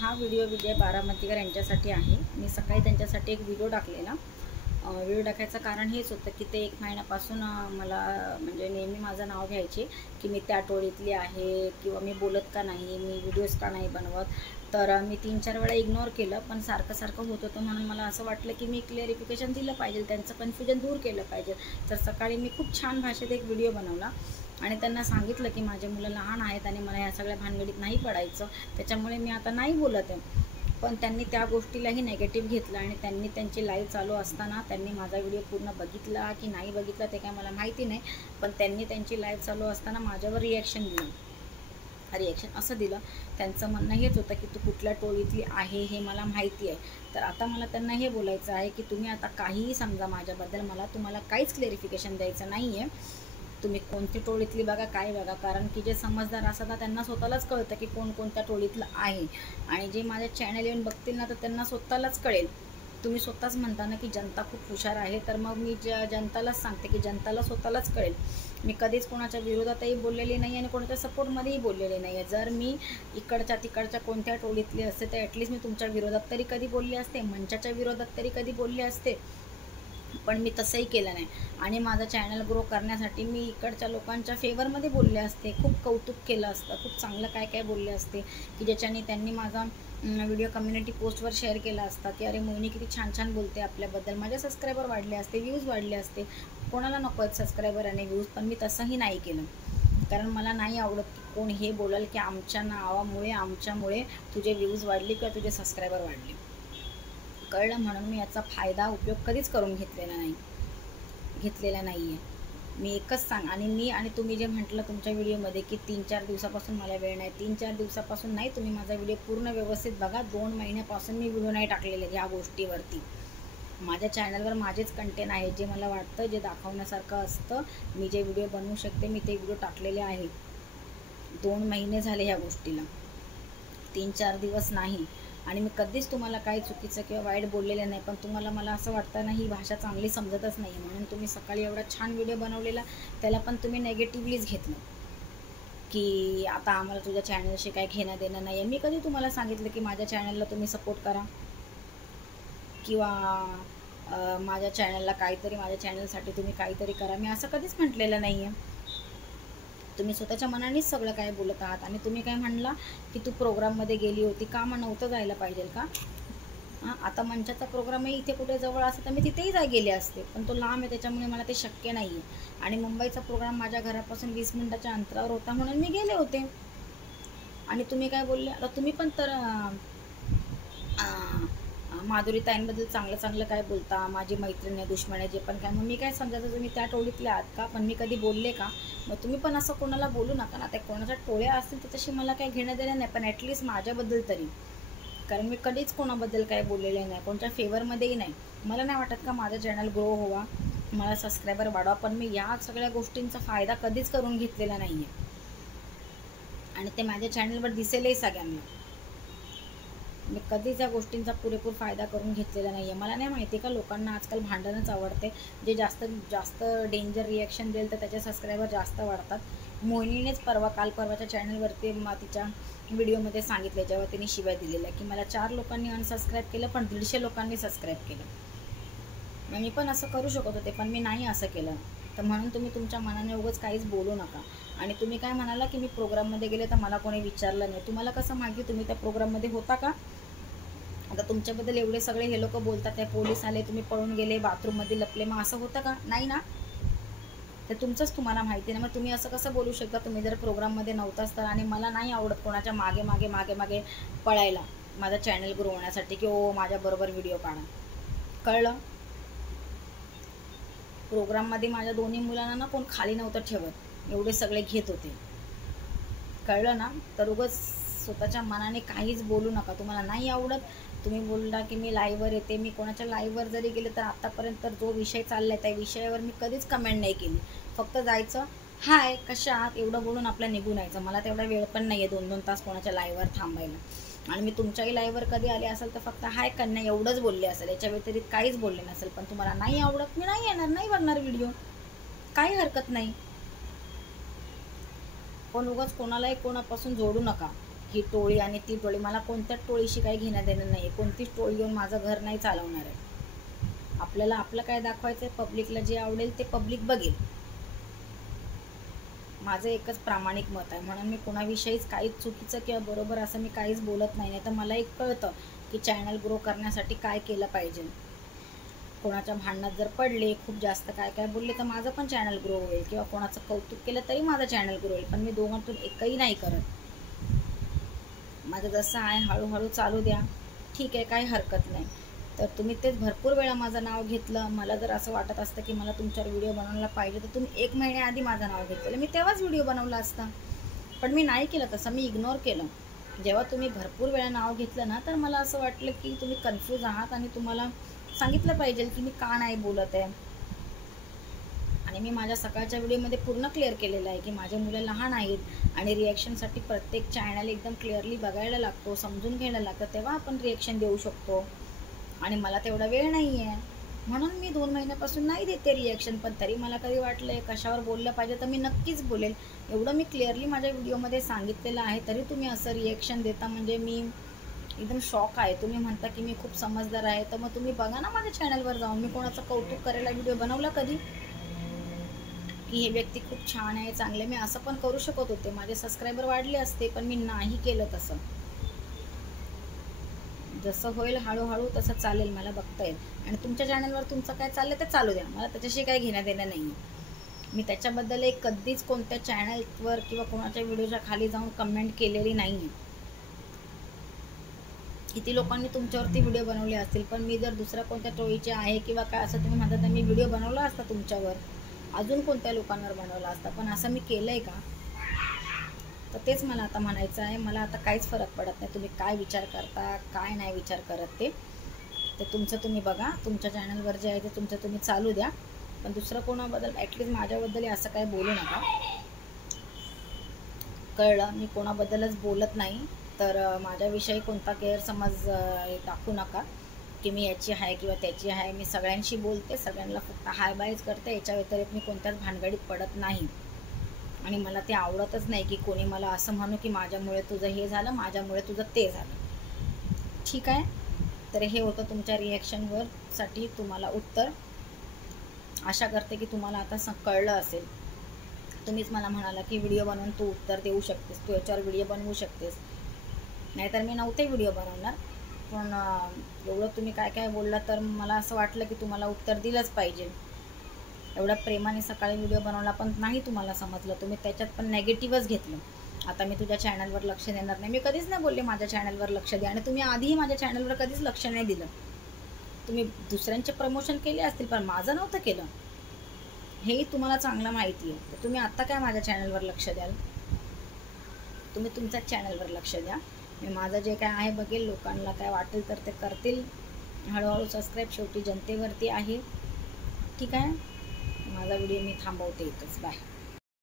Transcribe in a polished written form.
हा व्हिडिओ विजय बारामतीकर यांच्यासाठी आहे। मी सकाळी त्यांच्यासाठी एक व्हिडिओ टाकलेला। व्हिडिओ टाकायचं कारण हेच होतं की ते 1 महिन्यापासून मला म्हणजे नेहमी माझं नाव घ्यायचे की मी त्या टोळीतली आहे किंवा मी बोलत का नाही, मी व्हिडिओज का नाही बनवत। तर मी 3-4 वेळा इग्नोर केलं, पण सारखं होत होतं म्हणून मला असं वाटलं की मी क्लिअरिफिकेशन दिलं पाहिजे, त्यांचं कन्फ्युजन दूर केलं पाहिजे। तर सकाळी मी खूप छान भाषेत एक व्हिडिओ बनवला आणि त्यांना सांगितलं की माझे मुलं लहान आहेत आणि मला ह्या सगळ्या भानगडीत नाही पडायचं, त्याच्यामुळे मी आता नाही बोलत आहे। पण त्यांनी त्या गोष्टीलाही नेगेटिव्ह घेतलं आणि त्यांनी त्यांची लाईव्ह चालू असताना त्यांनी माझा व्हिडिओ पूर्ण बघितला की नाही बघितला ते काय मला माहिती नाही, पण त्यांनी त्यांची लाईव्ह चालू असताना माझ्यावर रिॲक्शन दिलं। रिॲक्शन असं दिलं, त्यांचं म्हणणं हेच होतं की तू कुठल्या टोळीतली आहे हे मला माहिती आहे। तर आता मला त्यांना हे बोलायचं आहे की तुम्ही आता काहीही समजा माझ्याबद्दल, मला तुम्हाला काहीच क्लॅरिफिकेशन द्यायचं नाही आहे। तुम्ही कोणती टोळीतली बघा, काय बघा, कारण की जे समजदार असतात ना त्यांना स्वतःलाच कळतं की कोण कोणत्या टोळीतलं आहे आणि जे माझ्या चॅनल येऊन बघतील ना तर त्यांना स्वतःलाच कळेल। तुम्ही स्वतःच म्हणता ना की जनता खूप हुशार आहे, तर मग मी जनतालाच सांगते की जनताला स्वतःलाच कळेल। मी कधीच कोणाच्या विरोधातही बोललेली नाही आणि कोणाच्या सपोर्टमध्येही बोललेली नाही आहे। जर मी इकडच्या तिकडच्या कोणत्या टोळीतली असते तर ॲटलिस्ट मी तुमच्या विरोधात तरी कधी बोलले असते, मंचाच्या विरोधात तरी कधी बोलले असते, पण मी तसंही केलं नाही। आणि माझा चॅनल ग्रो करण्यासाठी मी इकडच्या लोकांच्या फेवरमध्ये बोलले असते, खूप कौतुक केलं असतं, खूप चांगलं काय काय बोलले असते की ज्याच्याने त्यांनी माझा व्हिडिओ कम्युनिटी पोस्टवर शेअर केला असता की अरे मोहिनी किती छान छान बोलते आपल्याबद्दल, माझे सबस्क्रायबर वाढले असते, व्ह्यूज वाढले असते। कोणाला नको आहेत सबस्क्रायबर आणि व्ह्यूज, पण मी तसंही नाही केलं, कारण मला नाही आवडत की कोण हे बोलाल की आमच्या नावामुळे आमच्यामुळे तुझे व्ह्यूज वाढले किंवा तुझे सबस्क्रायबर वाढले। कळलं, म्हणून मी याचा फायदा उपयोग कधीच करून घेतलेला नाही आहे। मी एकच सांग, आणि मी आणि तुम्ही जे म्हटलं तुमच्या व्हिडिओमध्ये की 3-4 दिवसापासून मला वेळ नाही, 3-4 दिवसापासून नाही, तुम्ही माझा व्हिडिओ पूर्ण व्यवस्थित बघा। 2 महिन्यापासून मी व्हिडिओ नाही टाकलेले ह्या गोष्टीवरती। माझ्या चॅनलवर माझेच कंटेंट आहे, जे मला वाटतं जे दाखवण्यासारखं असतं, मी जे व्हिडिओ बनवू शकते मी ते व्हिडिओ टाकलेले आहेत। 2 महिने झाले ह्या गोष्टीला, 3-4 दिवस नाही। आणि मी कधीच तुम्हाला काही चुकीचं किंवा वाईट बोललेलं नाही, पण तुम्हाला मला असं वाटतं ना ही भाषा चांगली समजतच नाही, म्हणून तुम्ही सकाळी एवढा छान व्हिडिओ बनवलेला त्याला पण तुम्ही नेगेटिव्हलीच घेतलं की आता आम्हाला तुझ्या चॅनलशी काही घेणं देणं नाही आहे। मी कधी तुम्हाला सांगितलं की माझ्या चॅनलला तुम्ही सपोर्ट करा किंवा माझ्या चॅनलला काहीतरी, माझ्या चॅनलसाठी तुम्ही काहीतरी करा, मी असं कधीच म्हटलेलं नाही आहे। तुम्ही स्वतःच्या मनानेच सगळं काय बोलत आहात। आणि तुम्ही काय म्हणला की तू प्रोग्राममध्ये गेली होती का, मग नव्हतं जायला पाहिजे का? आता मंचाचा प्रोग्रामही इथे कुठे जवळ असतं तर मी तिथेही गेले असते, पण तो लांब आहे त्याच्यामुळे मला ते शक्य नाही आहे। आणि मुंबईचा प्रोग्राम माझ्या घरापासून 20 मिनिटाच्या अंतरावर होता म्हणून मी गेले होते। आणि तुम्ही काय बोलले, आता तुम्ही पण तर माधुरी ताईंबद्दल चांगलं काय बोलता, माझी मैत्रीण आहे, दुश्मन आहे, जे पण काय, मग मी काय समजायचं तुम्ही त्या टोळीतले आहात का? पण मी कधी बोलले का? मग तुम्ही पण असं कोणाला बोलू नका ना, त्या कोणाच्या टोळ्या असतील त्याच्याशी मला काही घेणं देणं नाही, पण ॲटलिस्ट माझ्याबद्दल तरी, कारण मी कधीच कोणाबद्दल काय बोललेले नाही, कोणत्या फेवरमध्येही नाही। मला नाही वाटत का माझं चॅनल ग्रो व्हावा, मला सबस्क्रायबर वाढवा, पण मी या सगळ्या गोष्टींचा फायदा कधीच करून घेतलेला नाही आहे आणि ते माझ्या चॅनलवर दिसेलही सगळ्यांना। मी कधीच या गोष्टींचा पुरेपूर फायदा करून घेतलेला नाही आहे। मला नाही माहिती का लोकांना आजकाल भांडणच आवडते, जे जास्त डेंजर रिॲक्शन देईल तर त्याचे सबस्क्रायबर जास्त वाढतात। मोहिनीनेच काल परवाच्या चॅनलवरती तिच्या व्हिडिओमध्ये सांगितलं, जेव्हा तिने शिव्या दिलेल्या, की मला 4 लोकांनी अनसबस्क्राईब केलं पण 150 लोकांनी सबस्क्राईब केलं। मी पण असं करू शकत होते, पण मी नाही असं केलं। तर म्हणून तुम्ही तुमच्या मनाने उगाच काहीच बोलू नका। आणि तुम्ही काय म्हणाला की मी प्रोग्राममध्ये गेले तर मला कोणी विचारलं नाही, तुम्हाला कसं माहिती तुम्ही त्या प्रोग्राममध्ये होता का? आता तुमच्याबद्दल एवढे सगळे हे लोक बोलतात, त्या पोलीस आले, तुम्ही पळून गेले, बाथरूममध्ये लपले, मग असं होतं का? नाही ना, ते तुमचंच तुम्हाला माहिती ना, मग तुम्ही असं कसं बोलू शकता तुम्ही जर प्रोग्राममध्ये नव्हताच तर? आणि मला नाही आवडत कोणाच्या मागे पळायला माझा चॅनल ग्रो होण्यासाठी की ओ माझ्याबरोबर व्हिडिओ काढा। कळलं, प्रोग्राममध्ये माझ्या दोन्ही मुलांना ना कोण खाली नव्हतं ठेवत, एवढे सगळे घेत होते, कळलं ना? तर उगाच स्वतःच्या मनाने काहीच बोलू नका। तुम्हाला नाही आवडत, तुम्ही बोलला की मी लाईव्हवर येते, मी कोणाच्या लाईव्हवर जरी गेले तर आत्तापर्यंत जो विषय चालला आहे त्या विषयावर मी कधीच कमेंट नाही केली, फक्त जायचं हाय कशा आहात एवढं बोलून आपल्या निघून यायचं। मला तेवढा वेळ पण नाही आहे 2-2 तास कोणाच्या लाईव्हवर थांबायला। आणि मी तुमच्याही लाईव्हवर कधी आले असेल तर फक्त हाय कन्या एवढंच बोलले असेल, याच्या व्यतिरिक्त काहीच बोलले नसेल, पण तुम्हाला नाही आवडत, मी नाही येणार, नाही बनणार व्हिडिओ, काही हरकत नाही। पण उगाच कोणालाही कोणापासून जोडू नका। ही टोळी आणि ती टोळी, मला कोणत्याच टोळीशी काही घेणं देणं नाही आहे. कोणतीच टोळी येऊन माझं घर नाही चालवणार आहे. आपल्याला आपलं काय दाखवायचं आहे, पब्लिकला जे आवडेल ते पब्लिक बघेल. माझं एकच प्रामाणिक मत आहे, म्हणून मी कोणाविषयीच काहीच चुकीचं किंवा बरोबर असं मी काहीच बोलत नाही. नाही तर मला एक कळतं की चॅनल ग्रो करण्यासाठी काय केलं पाहिजे. कोणाच्या भांडणात जर पडले, खूप जास्त काय काय बोलले तर माझं पण चॅनल ग्रो होईल, किंवा कोणाचं कौतुक केलं तरी माझं चॅनल ग्रो होईल. पण मी दोघांतून एकही नाही करत. माझं जसं आहे हळूहळू चालू द्या, ठीक आहे, काही हरकत नाही. तर तुम्ही तेच भरपूर वेळा माझं नाव घेतलं. मला जर असं वाटत असतं की मला तुमच्यावर व्हिडिओ बनवायला पाहिजे, तर तुम्ही 1 महिन्याआधी माझं नाव घेतलेलं, मी तेव्हाच व्हिडिओ बनवला असता. पण मी नाही केलं तसं, मी इग्नोर केलं. जेव्हा तुम्ही भरपूर वेळा नाव घेतलं ना, तर मला असं वाटलं की तुम्ही कन्फ्यूज आहात आणि तुम्हाला सांगितलं पाहिजे की मी का नाही बोलत आहे. आणि मी माझ्या सकाळच्या व्हिडिओमध्ये पूर्ण क्लिअर केलेलं आहे की माझे मुलं लहान आहेत आणि रिॲक्शनसाठी प्रत्येक चॅनल एकदम क्लिअरली बघायला लागतो, समजून घ्यायला लागतं, तेव्हा आपण रिॲक्शन देऊ शकतो. आणि मला तेवढा वेळ नाही आहे, म्हणून मी 2 महिन्यापासून नाही देते रिॲक्शन. पण तरी मला कधी वाटलं आहे कशावर बोललं पाहिजे तर मी नक्कीच बोलेल. एवढं मी क्लिअरली माझ्या व्हिडिओमध्ये सांगितलेलं आहे, तरी तुम्ही असं रिॲक्शन देता म्हणजे मी एकदम शॉक आहे. तुम्ही म्हणता की मी खूप समजदार आहे, तर मग तुम्ही बघा ना माझ्या चॅनलवर जाऊन. मी कोणाचं कौतुक करायला व्हिडिओ बनवला कधी की हे व्यक्ती खूप छान आहे, चांगले? मी असं पण करू शकत होते, माझे सबस्क्रायबर वाढले असते, पण मी नाही केलं तसं. जसं होईल हळूहळू तसं चालेल, मला बघता येईल. आणि तुमच्या चॅनलवर तुमचं काय चाललं ते चालू द्या, मला त्याच्याशी काही घेणं देणं नाही. मी त्याच्याबद्दल एक कधीच कोणत्या चॅनलवर किंवा कोणाच्या व्हिडिओच्या खाली जाऊन कमेंट केलेली नाही आहे. किती लोकांनी तुमच्यावरती व्हिडिओ बनवले असतील, पण मी जर दुसऱ्या कोणत्या टोळीचे आहे किंवा काय असं तुम्ही म्हणता तर मी व्हिडिओ बनवला असता तुमच्यावर, अजून कोणत्या लोकांवर बनवला असता. पण असं मी केलं आहे का? तर तेच मला आता म्हणायचं आहे. मला आता काहीच फरक पडत नाही तुम्ही काय विचार करता, काय नाही विचार करत ते तुमचं तुम्ही बघा. तुमच्या चॅनलवर जे आहे ते तुमचं तुम्ही चालू द्या, पण दुसरं कोणाबद्दल ॲटलिस्ट माझ्याबद्दल असं काही बोलू नका. कळलं? मी कोणाबद्दलच बोलत नाही. तर माझ्याविषयी कोणता गैरसमज दाखवू नका की मी याची आहे किंवा त्याची आहे. मी सगळ्यांशी बोलते, सगळ्यांना फक्त हाय बायच करते, याच्या व्यतिरिक्त मी कोणत्याच भानगडीत पडत नाही. आणि मला ते आवडतच नाही की कोणी मला असं म्हणू की माझ्यामुळे तुझं हे झालं, माझ्यामुळे तुझं ते झालं. ठीक आहे, तर हे होतं तुमच्या रिॲक्शनवर साठी तुम्हाला उत्तर. आशा करते की तुम्हाला आता कळलं असेल. तुम्हीच मला म्हणाला की व्हिडिओ बनवून तू उत्तर देऊ शकतेस, तू याच्यावर व्हिडिओ बनवू शकतेस. नाहीतर मी नव्हते व्हिडिओ बनवणार, पण एवढं तुम्ही काय काय बोलला तर मला असं वाटलं की तुम्हाला उत्तर दिलंच पाहिजे. एवढ्या प्रेमाने सकाळी व्हिडिओ बनवला पण नाही तुम्हाला समजलं, तुम्ही त्याच्यात पण नेगेटिव्हच घेतलं. आता मी तुझ्या चॅनलवर लक्ष देणार नाही, मी कधीच नाही बोलले माझ्या चॅनलवर लक्ष द्या. आणि तुम्ही आधीही माझ्या चॅनलवर कधीच लक्ष नाही दिलं. तुम्ही दुसऱ्यांचे प्रमोशन केले असतील पण माझं नव्हतं केलं, हेही तुम्हाला चांगलं माहिती आहे. तर तुम्ही आत्ता काय माझ्या चॅनलवर लक्ष द्याल? तुम्ही तुमच्याच चॅनलवर लक्ष द्या. मी माझं जे काय आहे बघेल, लोकांना काय वाटेल तर ते करतील. हळूहळू सबस्क्राईब शेवटी जनतेवरती आहे. ठीक आहे, माझा व्हिडिओ मी थांबवते इथंच. बाय.